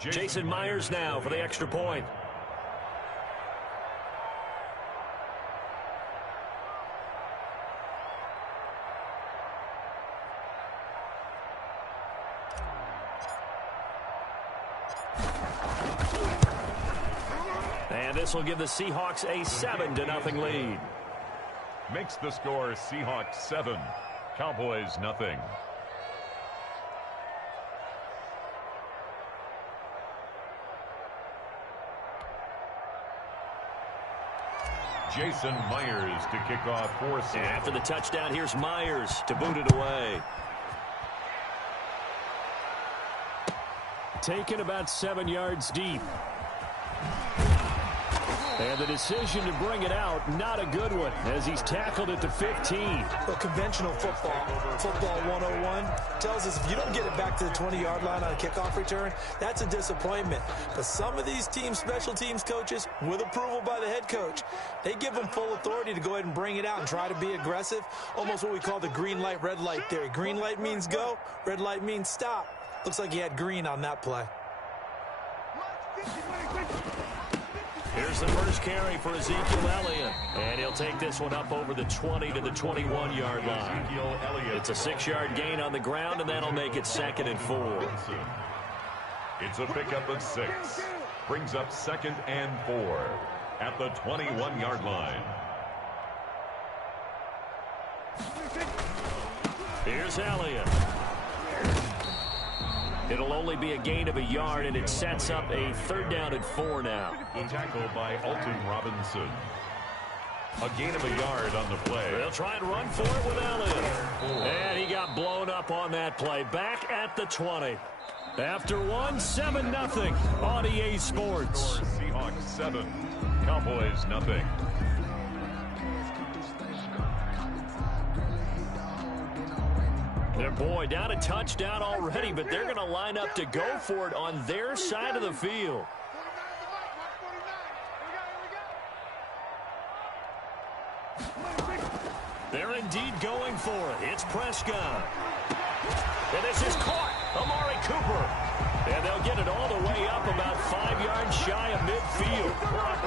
Jason Myers now for the extra point. And this will give the Seahawks a 7-0 lead. Makes the score Seahawks 7, Cowboys nothing. Jason Myers to kick off for Seattle. After the touchdown, here's Myers to boot it away. Taken about 7 yards deep. And the decision to bring it out, not a good one, as he's tackled at the 15. Well, conventional football 101, tells us if you don't get it back to the 20-yard line on a kickoff return, that's a disappointment. But some of these special teams coaches, with approval by the head coach, they give them full authority to go ahead and bring it out and try to be aggressive, almost what we call the green light, red light theory. Green light means go, red light means stop. Looks like he had green on that play. Here's the first carry for Ezekiel Elliott. And he'll take this one up over the 20 to the 21-yard line. It's a 6-yard gain on the ground, and that'll make it 2nd and 4. It's a pickup of 6. Brings up 2nd and 4 at the 21-yard line. Here's Elliott. It'll only be a gain of a yard, and it sets up a 3rd down and 4 now. The tackle by Alton Robinson. A gain of a yard on the play. They'll try and run for it with Elliott. And he got blown up on that play. Back at the 20. After one, 7-0 on EA Sports. Seahawks 7, Cowboys nothing. Their boy down a touchdown already, but they're going to line up to go for it on their side of the field. They're indeed going for it. It's Prescott. And this is caught. Amari Cooper. And they'll get it all the way up about 5 yards shy of midfield.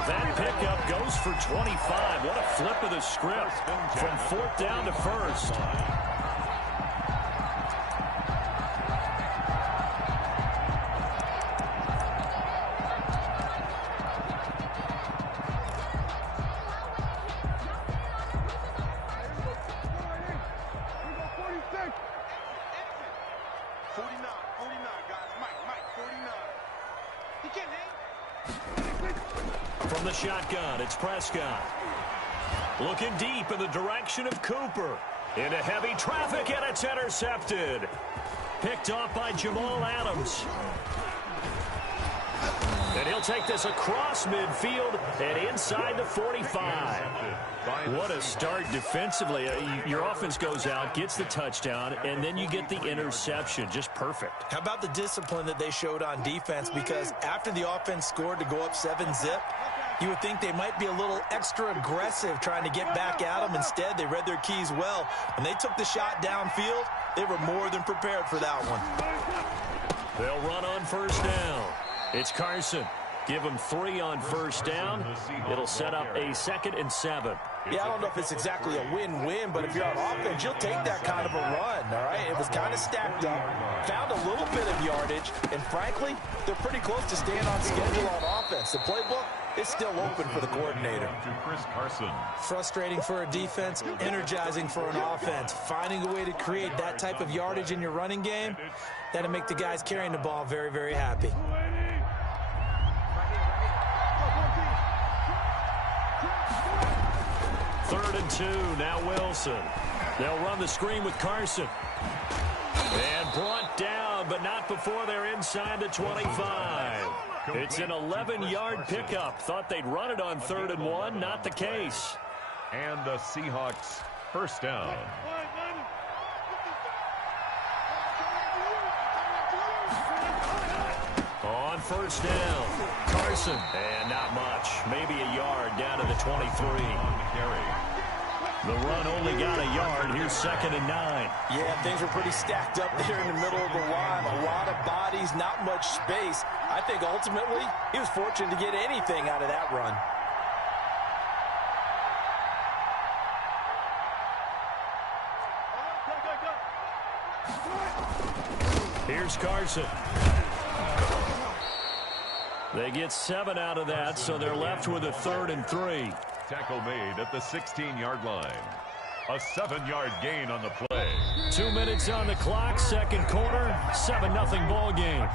That pickup goes for 25. What a flip of the script from 4th down to 1st. From the shotgun, it's Prescott. Looking deep in the direction of Cooper. Into heavy traffic, and it's intercepted. Picked off by Jamal Adams. And he'll take this across midfield and inside the 45. What a start defensively. Your offense goes out, gets the touchdown, and then you get the interception. Just perfect. How about the discipline that they showed on defense? Because after the offense scored to go up 7-zip, you would think they might be a little extra aggressive trying to get back at them. Instead, they read their keys well. When they took the shot downfield, they were more than prepared for that one. They'll run on 1st down. It's Carson. Give him 3 on 1st down. It'll set up a 2nd and 7. Yeah, I don't know if it's exactly a win-win, but if you're on offense, you'll take that kind of a run, all right? It was kind of stacked up, found a little bit of yardage, and frankly, they're pretty close to staying on schedule on offense. The playbook is still open for the coordinator. To Chris Carson. Frustrating for a defense, energizing for an offense. Finding a way to create that type of yardage in your running game, that'll make the guys carrying the ball very, very happy. 3rd and 2, now Wilson. They'll run the screen with Carson. And brought down, but not before they're inside the 25. It's an 11-yard pickup. Thought they'd run it on 3rd and 1, not the case. And the Seahawks 1st down. On 1st down, Carson. And not much, maybe a yard down to the 23. The run only got a yard. Here's 2nd and 9. Yeah, things were pretty stacked up there in the middle of the line. A lot of bodies sees not much space. I think ultimately he was fortunate to get anything out of that run. Here's Carson. They get 7 out of that, so they're left with a 3rd and 3. Tackle made at the 16-yard line. A 7-yard gain on the play. 2 minutes on the clock, second quarter, 7-0 ball game.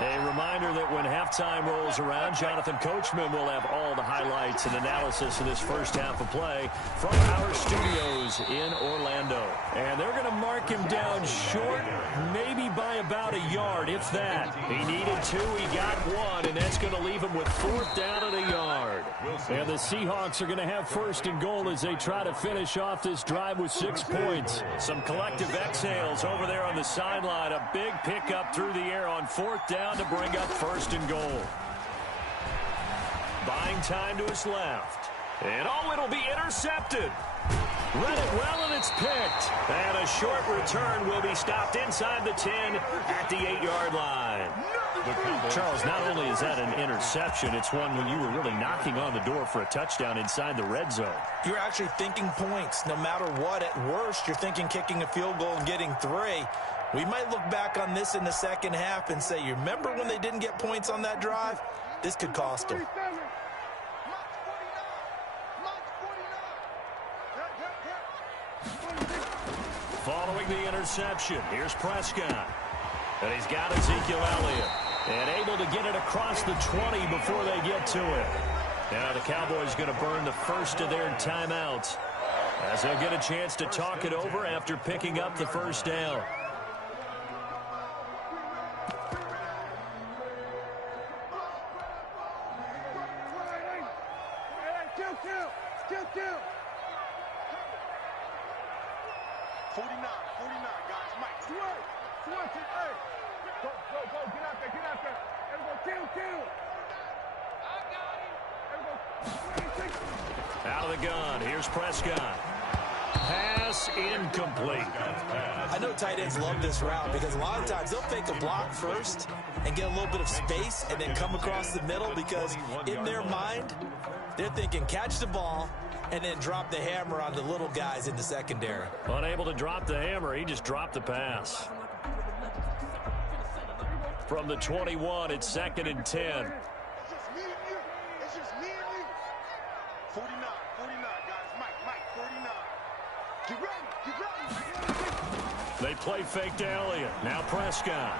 A reminder that when halftime rolls around, Jonathan Coachman will have all the highlights and analysis of this first half of play from our studios in Orlando. And they're going to mark him down short, maybe by about a yard, if that. He needed 2, he got 1, and that's going to leave him with 4th down and a yard. And the Seahawks are going to have 1st and goal as they try to finish off this drive with 6 points. Some collective exhales over there on the sideline. A big pickup through the air on 4th down to bring up 1st and goal. Buying time to his left. And it'll be intercepted. Read it well, and it's picked. And a short return will be stopped inside the 10 at the 8-yard line. Charles, not only is that an interception, it's one when you were really knocking on the door for a touchdown inside the red zone. You're actually thinking points. No matter what, at worst, you're thinking kicking a field goal and getting 3. We might look back on this in the second half and say, you remember when they didn't get points on that drive? This could cost them. Following the interception, here's Prescott. And he's got Ezekiel Elliott. And able to get it across the 20 before they get to it. Now the Cowboys going to burn the first of their timeouts, as they'll get a chance to talk it over after picking up the first down. Out of the gun, here's Prescott. Pass incomplete. I know tight ends love this route because a lot of times they'll fake a block first and get a little bit of space and then come across the middle, because in their mind, they're thinking catch the ball and then drop the hammer on the little guys in the secondary. Unable to drop the hammer, he just dropped the pass. From the 21, it's 2nd and 10. 49, guys. Mike, 49. Get ready. They play fake to Elliott. Now Prescott.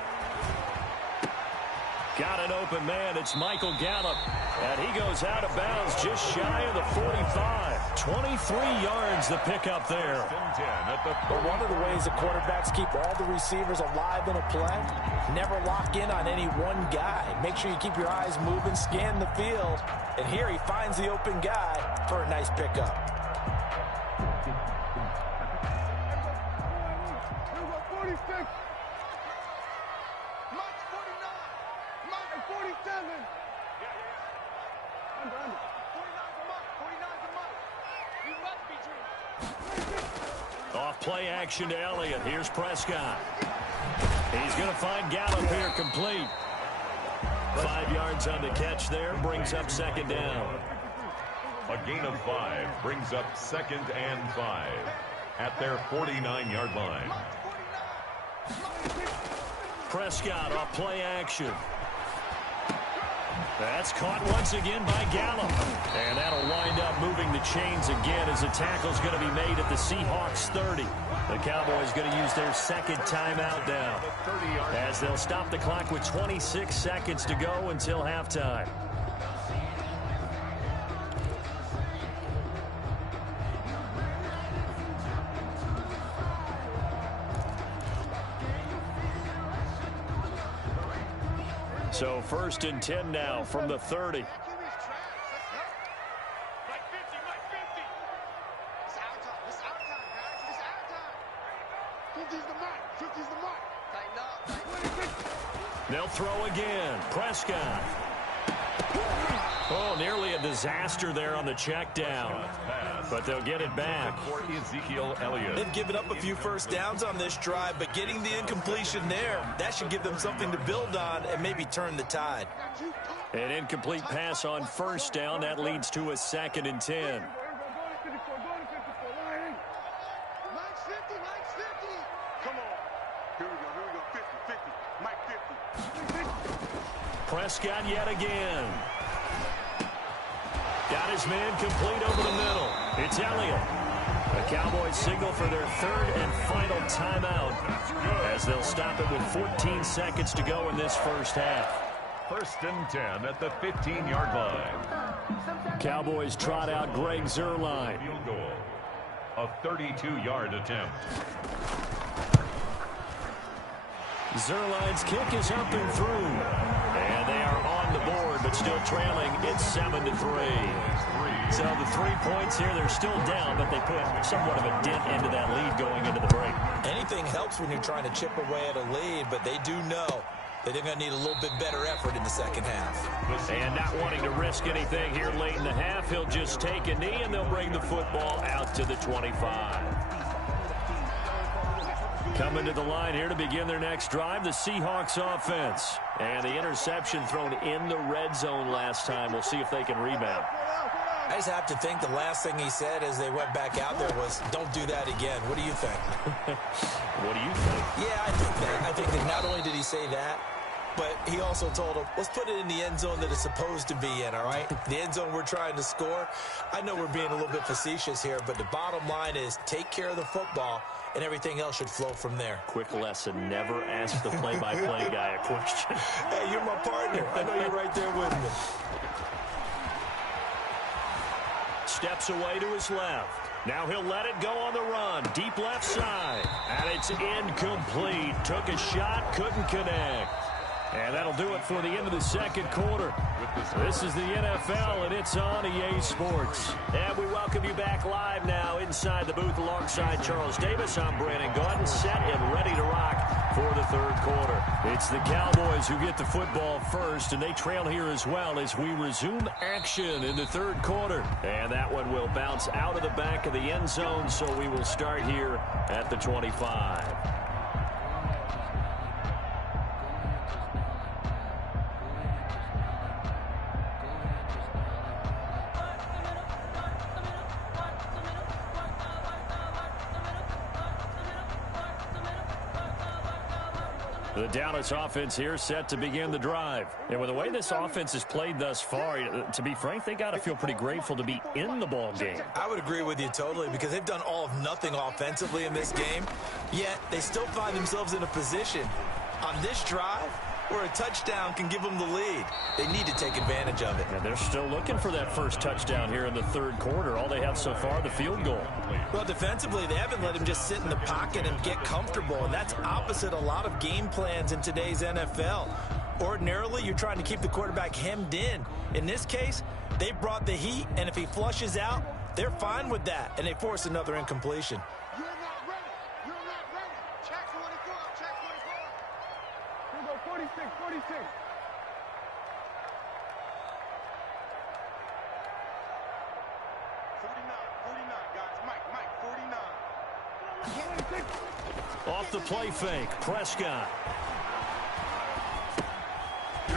Got an open man. It's Michael Gallup. And he goes out of bounds just shy of the 45. 23 yards the pickup there. But one of the ways the quarterbacks keep all the receivers alive in a play, never lock in on any one guy. Make sure you keep your eyes moving, scan the field. And here he finds the open guy for a nice pickup. Off play action to Elliott. Here's Prescott. He's going to find Gallup here complete. 5 yards on the catch there, brings up 2nd down. A gain of 5 brings up 2nd and 5 at their 49-yard line. Prescott off play action. That's caught once again by Gallup. And that'll wind up moving the chains again as the tackle's going to be made at the Seahawks 30. The Cowboys going to use their 2nd timeout now, as they'll stop the clock with 26 seconds to go until halftime. So 1st and 10 now from the 30. They'll throw again. Prescott. Oh, nearly a disaster there on the check down. But they'll get it back. For Ezekiel Elliott. They've given up a few first downs on this drive, but getting the incompletion there, that should give them something to build on and maybe turn the tide. An incomplete pass on first down. That leads to a 2nd and 10. Come on. Here we go. 50. Mike 50. Prescott yet again. Got his man complete over the middle. It's Elliott. The Cowboys signal for their 3rd and final timeout as they'll stop it with 14 seconds to go in this first half. 1st and 10 at the 15-yard line. Cowboys trot out Greg Zuerlein. Field goal. A 32-yard attempt. Zuerlein's kick is up and through. And they are on the board, but still trailing. It's 7-3. So the 3 points here, they're still down, but they put somewhat of a dent into that lead going into the break. Anything helps when you're trying to chip away at a lead, but they do know that they're going to need a little bit better effort in the second half. And not wanting to risk anything here late in the half, he'll just take a knee, and they'll bring the football out to the 25. Coming to the line here to begin their next drive, the Seahawks offense. And the interception thrown in the red zone last time. We'll see if they can rebound. I just have to think the last thing he said as they went back out there was, don't do that again. What do you think? What do you think? Yeah, I think that not only did he say that, but he also told him, let's put it in the end zone that it's supposed to be in, all right? The end zone we're trying to score. I know we're being a little bit facetious here, but the bottom line is take care of the football, and everything else should flow from there. Quick lesson, never ask the play-by-play guy a question. Hey, you're my partner. I know you're right there with me. Steps away to his left. Now he'll let it go on the run. Deep left side. And it's incomplete. Took a shot, couldn't connect. And that'll do it for the end of the second quarter. This is the NFL, and it's on EA Sports. And we welcome you back live now inside the booth alongside Charles Davis. I'm Brandon Gaudin, set and ready to rock for the third quarter. It's the Cowboys who get the football first, and they trail here as well as we resume action in the third quarter. And that one will bounce out of the back of the end zone, so we will start here at the 25. The Dallas offense here set to begin the drive. And with the way this offense has played thus far, to be frank, they got to feel pretty grateful to be in the ball game. I would agree with you totally because they've done all of nothing offensively in this game, yet they still find themselves in a position on this drive where a touchdown can give them the lead. They need to take advantage of it. And they're still looking for that first touchdown here in the third quarter. All they have so far, the field goal. Well, defensively, they haven't let him just sit in the pocket and get comfortable, and that's opposite a lot of game plans in today's NFL. Ordinarily, you're trying to keep the quarterback hemmed in. In this case, they brought the heat, and if he flushes out, they're fine with that, and they force another incompletion. You're not ready. You're not ready. Check 24. Check 24. Here we go. 46. 46. Off the play fake, Prescott.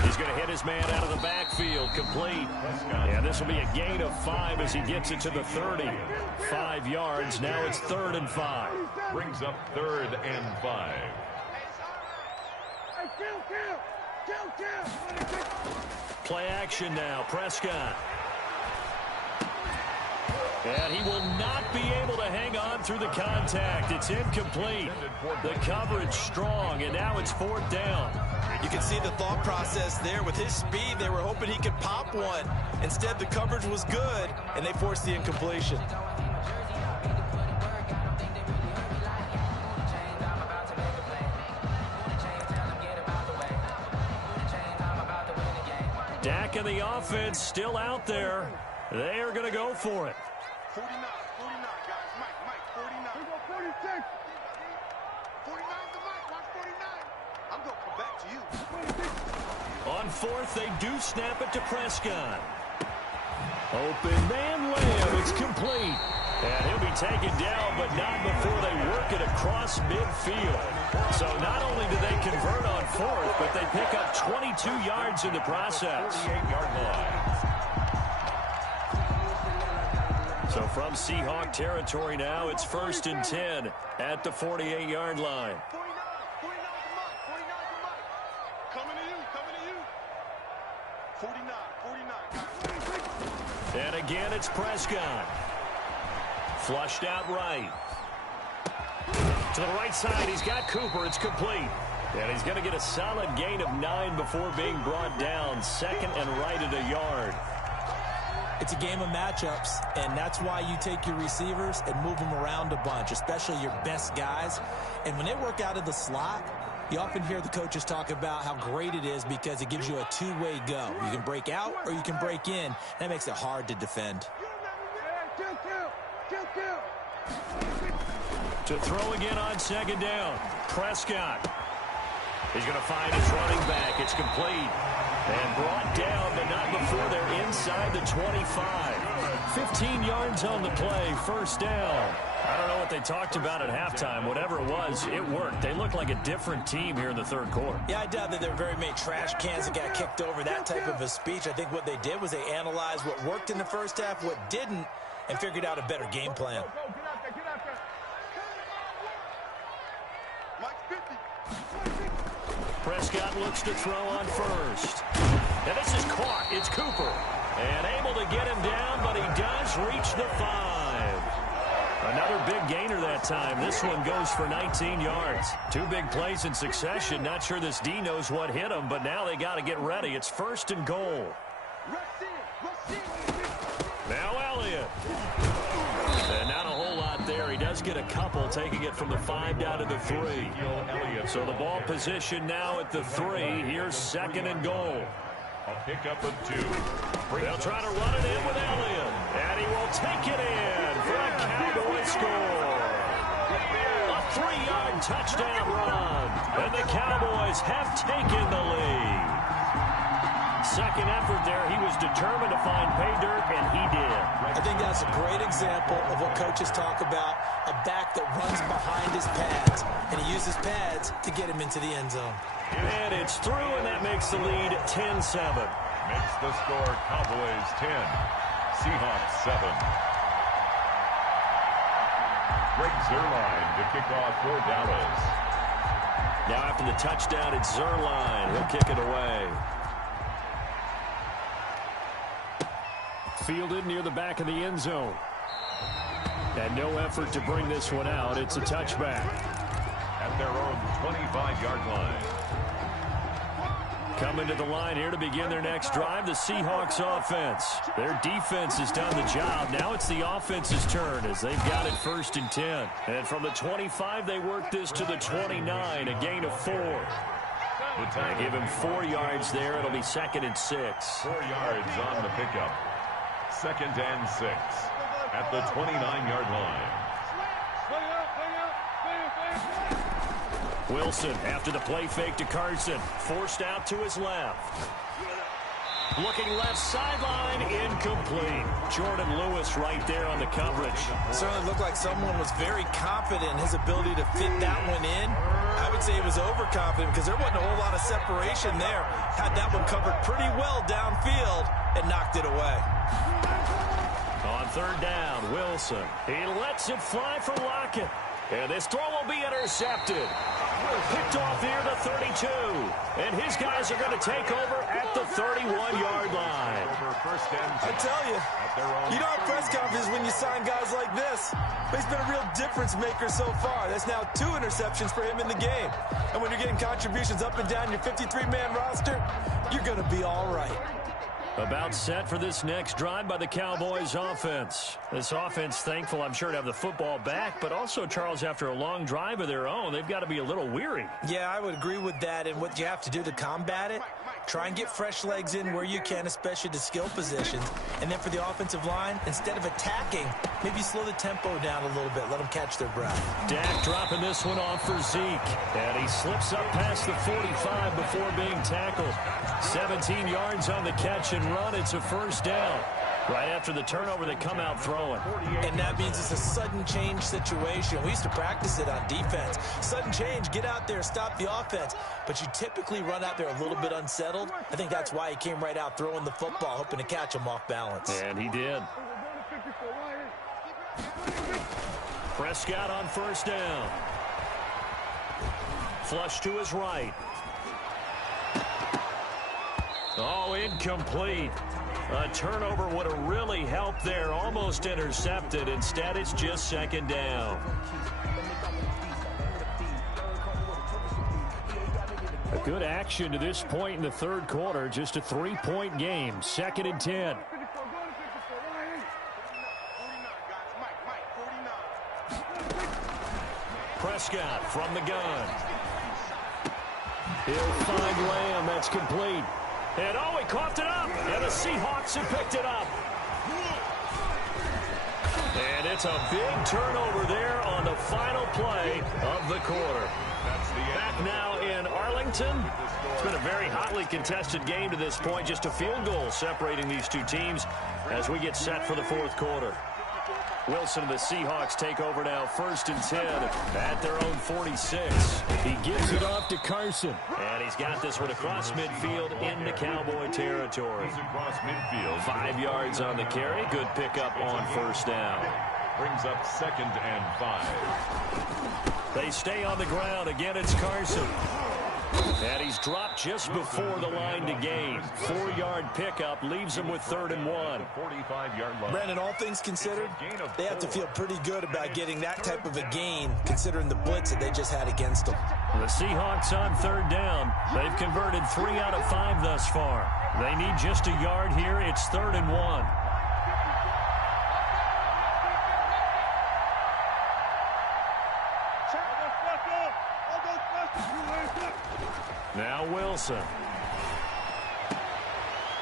He's going to hit his man out of the backfield, complete. And this will be a gain of 5 as he gets it to the 30. 5 yards, now it's 3rd and 5. Brings up 3rd and 5. Play action now, Prescott. And he will not be able to hang on through the contact. It's incomplete. The coverage strong, and now it's 4th down. You can see the thought process there. With his speed, they were hoping he could pop one. Instead, the coverage was good, and they forced the incompletion. Dak and the offense still out there. They are going to go for it. 49, guys. Mike, 49. Here we go, 46. 49 to Mike. Watch 49. I'm I'm going to come back to you. On fourth, they do snap it to Prescott. Open man layup. It's complete. And he'll be taken down, but not before they work it across midfield. So not only do they convert on fourth, but they pick up 22 yards in the process. 48-yard line. So from Seahawk territory now, it's 1st and 10 at the 48-yard line. 49 to Mike. Coming to you. 49. And again, it's Prescott. Flushed out right. To the right side, he's got Cooper. It's complete. And he's going to get a solid gain of 9 before being brought down. Second and right at a yard. It's a game of matchups, and that's why you take your receivers and move them around a bunch, especially your best guys. And when they work out of the slot, you often hear the coaches talk about how great it is because it gives you a two-way go. You can break out or you can break in. That makes it hard to defend. To throw again on second down. Prescott. He's going to find his running back. It's complete. And brought down, but not before they're inside the 25. 15 yards on the play. First down. I don't know what they talked about at halftime. Whatever it was, it worked. They look like a different team here in the third quarter. Yeah, I doubt that there were very many trash cans that got kicked over, that type of a speech. I think what they did was they analyzed what worked in the first half, what didn't, and figured out a better game plan. Prescott looks to throw on first. And this is caught. It's Cooper. And able to get him down, but he does reach the 5. Another big gainer that time. This one goes for 19 yards. 2 big plays in succession. Not sure this D knows what hit him, but now they got to get ready. It's 1st and goal. Now Elliott. And not a whole lot there. He does get a couple, taking it from the 5 down to the 3. So the ball position now at the 3. Here's 2nd and goal. A pickup of 2. They'll try to run it in with Elliott. And he will take it in for a Cowboy score. A 3-yard touchdown run. And the Cowboys have taken the lead. Second effort there. He was determined to find pay dirt, and he did. I think that's a great example of what coaches talk about, a back that runs behind his pads, and he uses pads to get him into the end zone. And it's through, and that makes the lead 10-7. Makes the score Cowboys 10, Seahawks 7. Greg Zuerlein to kick off for Dallas. Now after the touchdown, it's Zuerlein. He'll kick it away. Fielded near the back of the end zone. And no effort to bring this one out. It's a touchback. At their own 25-yard line. Coming to the line here to begin their next drive, the Seahawks offense. Their defense has done the job. Now it's the offense's turn as they've got it 1st and 10. And from the 25, they work this to the 29, a gain of 4. They give him 4 yards there. It'll be 2nd and 6. 4 yards on the pickup. 2nd and 6 at the 29-yard line. Wilson after the play fake to Carson. Forced out to his left. Looking left sideline, incomplete. Jordan Lewis right there on the coverage. Certainly looked like someone was very confident in his ability to fit that one in. I would say he was overconfident because there wasn't a whole lot of separation there. Had that one covered pretty well downfield and knocked it away. On 3rd down, Wilson. He lets it fly for Lockett. And this throw will be intercepted. Picked off near the 32. And his guys are going to take over at the 31-yard line. I tell you, you don't have press conferences when you sign guys like this. But he's been a real difference maker so far. That's now 2 interceptions for him in the game. And when you're getting contributions up and down your 53-man roster, you're going to be all right. About set for this next drive by the Cowboys offense. This offense thankful, I'm sure, to have the football back, but also, Charles, after a long drive of their own, they've got to be a little weary. Yeah, I would agree with that, and what you have to do to combat it, try and get fresh legs in where you can, especially the skill positions. And then for the offensive line, instead of attacking, maybe slow the tempo down a little bit, let them catch their breath. Dak dropping this one off for Zeke, and he slips up past the 45 before being tackled. 17 yards on the catch and run. It's a first down. Right after the turnover, they come out throwing. And that means it's a sudden change situation. We used to practice it on defense. Sudden change, get out there, stop the offense. But you typically run out there a little bit unsettled. I think that's why he came right out throwing the football, hoping to catch him off balance. And he did. Prescott on first down. Flush to his right. Oh, incomplete. A turnover would have really helped there. Almost intercepted. Instead, it's just second down. A good action to this point in the third quarter. Just a 3-point game. 2nd and 10. Prescott from the gun. He'll find Lamb. That's complete. And oh, he coughed it up. And the Seahawks have picked it up. And it's a big turnover there on the final play of the quarter. Back now in Arlington. It's been a very hotly contested game to this point. Just a field goal separating these two teams as we get set for the fourth quarter. Wilson and the Seahawks take over now, 1st and 10 at their own 46. He gives it off to Carson. And he's got this one across midfield into Cowboy territory. Across midfield. 5 yards on the carry. Good pickup on first down. Brings up 2nd and 5. They stay on the ground. Again, it's Carson. And he's dropped just before the line to gain. 4-yard pickup leaves him with 3rd and 1. 45-yard line. Brandon, all things considered, they have to feel pretty good about getting that type of a gain, considering the blitz that they just had against them. The Seahawks on 3rd down. They've converted 3 out of 5 thus far. They need just a yard here. It's 3rd and 1. Now Wilson.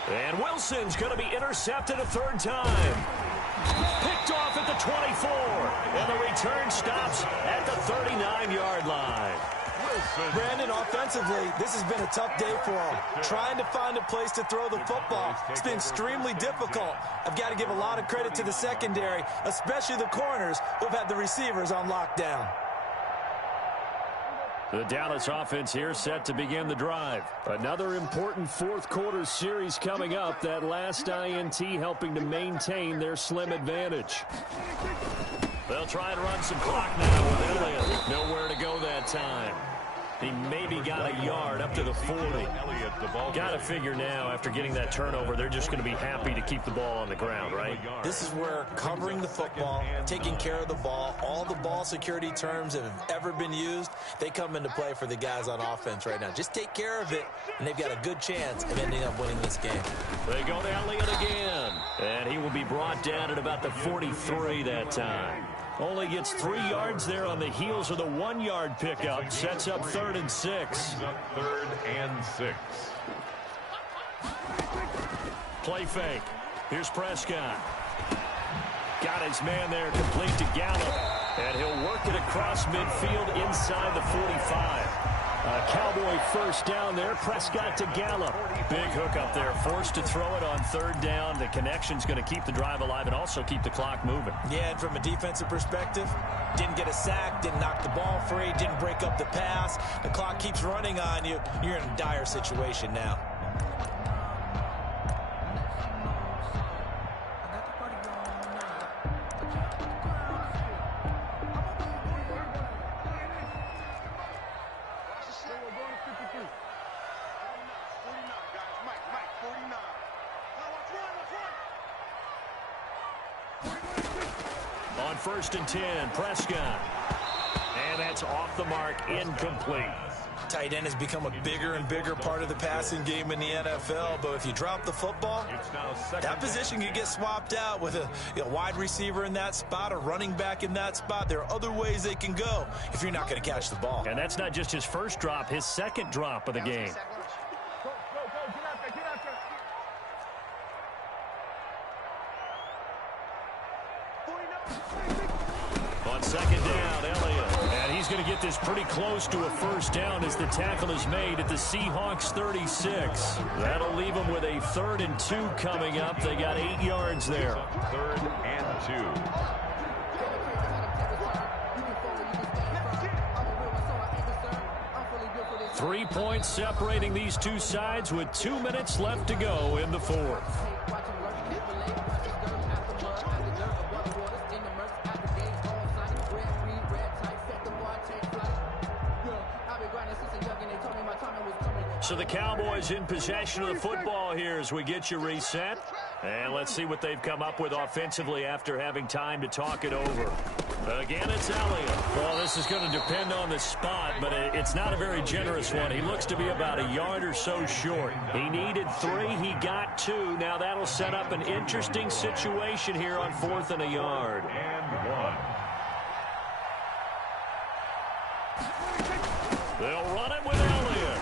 And Wilson's going to be intercepted a 3rd time. Picked off at the 24. And the return stops at the 39-yard line. Brandon, offensively, this has been a tough day for him. Trying to find a place to throw the football. It's been extremely difficult. I've got to give a lot of credit to the secondary, especially the corners who've had the receivers on lockdown. The Dallas offense here set to begin the drive. Another important fourth quarter series coming up. That last INT helping to maintain their slim advantage. They'll try and run some clock now with Elliott. Nowhere to go that time. He maybe got a yard up to the 40. Got to figure now, after getting that turnover, they're just going to be happy to keep the ball on the ground, right? This is where covering the football, taking care of the ball, all the ball security terms that have ever been used, they come into play for the guys on offense right now. Just take care of it, and they've got a good chance of ending up winning this game. They go to Elliott again, and he will be brought down at about the 43 that time. Only gets 3 yards there on the heels of the 1-yard pickup. Sets up 3rd and 6. 3rd and 6. Play fake. Here's Prescott. Got his man there complete to Gallup. And he'll work it across midfield inside the 45. A Cowboy first down there. Prescott to Gallup. Big hook up there. Forced to throw it on 3rd down. The connection's going to keep the drive alive and also keep the clock moving. Yeah, and from a defensive perspective, didn't get a sack, didn't knock the ball free, didn't break up the pass. The clock keeps running on you. You're in a dire situation now. On 1st and 10, Prescott. And that's off the mark, incomplete. Tight end has become a bigger and bigger part of the passing game in the NFL, but if you drop the football, that position can get swapped out with a wide receiver in that spot, a running back in that spot. There are other ways they can go if you're not going to catch the ball. And that's not just his first drop, his second drop of the game. On second down, Elliott. And he's going to get this pretty close to a first down as the tackle is made at the Seahawks 36. That'll leave them with a 3rd and 2 coming up. They got 8 yards there. 3rd and 2. Three points separating these two sides with 2 minutes left to go in the fourth. So the Cowboys in possession of the football here as we get you reset. And let's see what they've come up with offensively after having time to talk it over. Again, it's Elliott. Well, this is going to depend on the spot, but it's not a very generous one. He looks to be about a yard or so short. He needed 3. He got 2. Now that'll set up an interesting situation here on 4th and a yard. And 1. They'll run it with Elliott.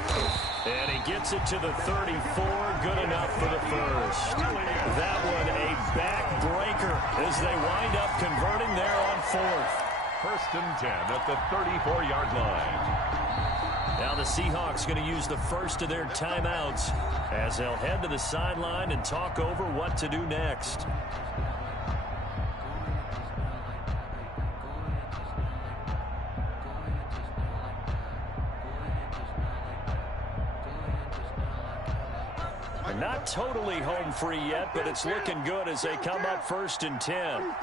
And he gets it to the 34. Good enough for the first. That one a backbreaker as they wind up converting there on 4th. 1st and 10 at the 34-yard line. Now the Seahawks going to use the first of their timeouts as they'll head to the sideline and talk over what to do next. Not totally home free yet, but it's looking good as they come up 1st and 10.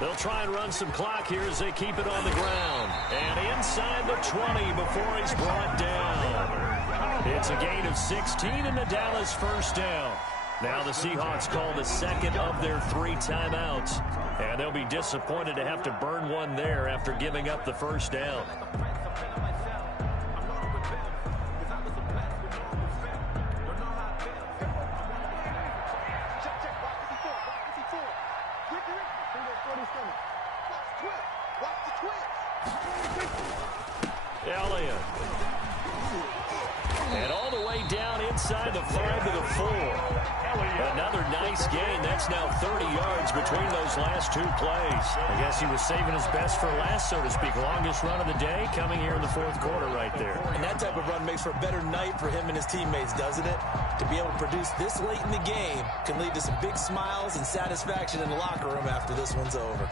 They'll try and run some clock here as they keep it on the ground. And inside the 20 before he's brought down. It's a gain of 16 and the Dallas first down. Now the Seahawks call the second of their 3 timeouts. And they'll be disappointed to have to burn one there after giving up the first down. Elliott. And all the way down inside the 5 to the 4. Another nice gain. That's now 30 yards between those last 2 plays. I guess he was saving his best for last, so to speak. Longest run of the day coming here in the 4th quarter right there. And that type of run makes for a better night for him and his teammates, doesn't it? To be able to produce this late in the game can lead to some big smiles and satisfaction in the locker room after this one's over.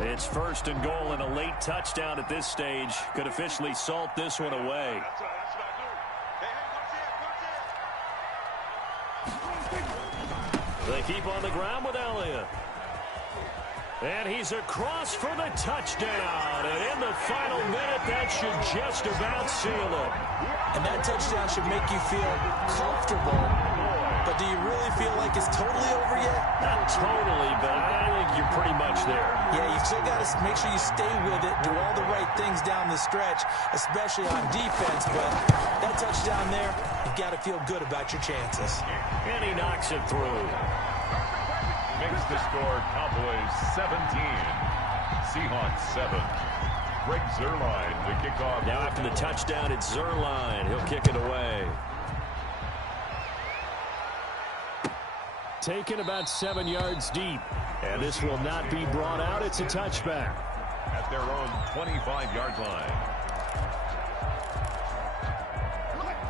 It's 1st and goal, and a late touchdown at this stage could officially salt this one away. They keep on the ground with Elliott. And he's across for the touchdown. And in the final minute, that should just about seal it. And that touchdown should make you feel comfortable. But do you really feel like it's totally over yet? Not totally, but I think you're pretty much there. Yeah, you still got to make sure you stay with it, do all the right things down the stretch, especially on defense. But that touchdown there, you've got to feel good about your chances. And he knocks it through. Makes the score Cowboys 17. Seahawks 7. Greg Zuerlein to kick off. Now after the touchdown, it's Zuerlein. He'll kick it away. Taken about 7 yards deep. And this will not be brought out. It's a touchback. At their own 25-yard line.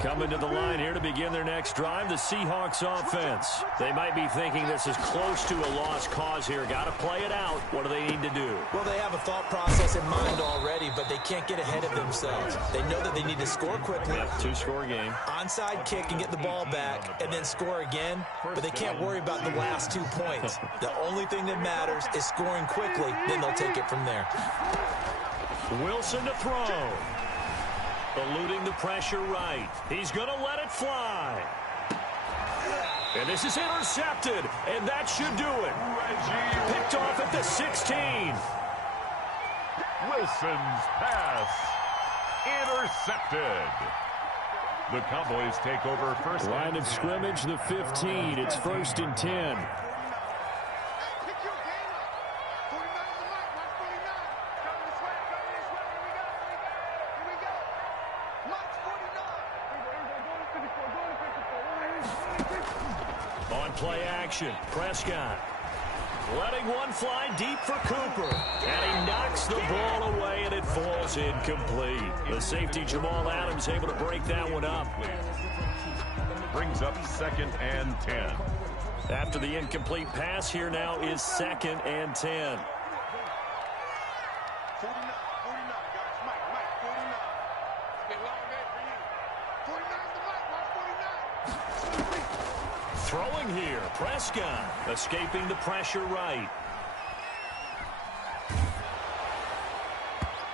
Coming to the line here to begin their next drive, the Seahawks offense. They might be thinking this is close to a lost cause here. Got to play it out. What do they need to do? Well, they have a thought process in mind already, but they can't get ahead of themselves. They know that they need to score quickly. Yep, 2-score game. Onside kick and get the ball back and then score again, but they can't worry about the last 2 points. The only thing that matters is scoring quickly, then they'll take it from there. Wilson to throw. Eluding the pressure right. He's going to let it fly. And this is intercepted, and that should do it. Picked off at the 16. Wilson's pass intercepted. The Cowboys take over first. Line of scrimmage, the 15. It's 1st and 10. On play action, Prescott letting one fly deep for Cooper, and he knocks the ball away, and it falls incomplete. The safety, Jamal Adams, able to break that one up. Brings up 2nd and 10. After the incomplete pass, here now is 2nd and 10. 49, guys. Mike, 49. It's been a long day for you. 49 to Mike, 49. Throwing here, Prescott escaping the pressure right.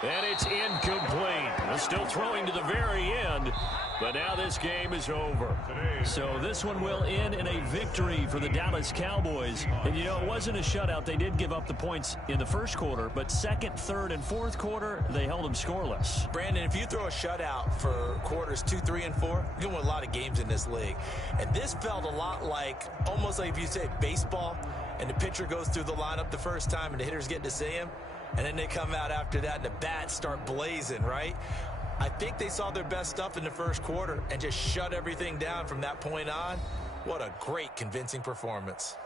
And it's incomplete. Still throwing to the very end, but now this game is over. So this one will end in a victory for the Dallas Cowboys. And, you know, it wasn't a shutout. They did give up the points in the first quarter, but second, third, and fourth quarter, they held them scoreless. Brandon, if you throw a shutout for quarters 2, 3, and 4, you're going to win a lot of games in this league. And this felt a lot like, almost like if you say baseball, and the pitcher goes through the lineup the first time and the hitters get to see him, and then they come out after that and the bats start blazing, right? I think they saw their best stuff in the first quarter and just shut everything down from that point on. What a great, convincing performance.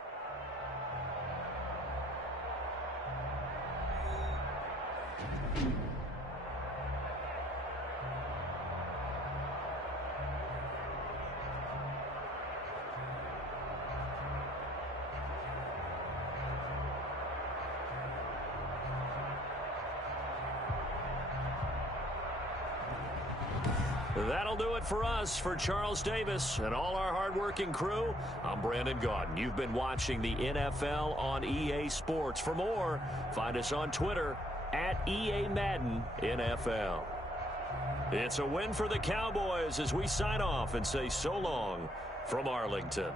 That'll do it for us. For Charles Davis and all our hardworking crew, I'm Brandon Gaudin. You've been watching the NFL on EA Sports. For more, find us on Twitter at EA Madden NFL. It's a win for the Cowboys as we sign off and say so long from Arlington.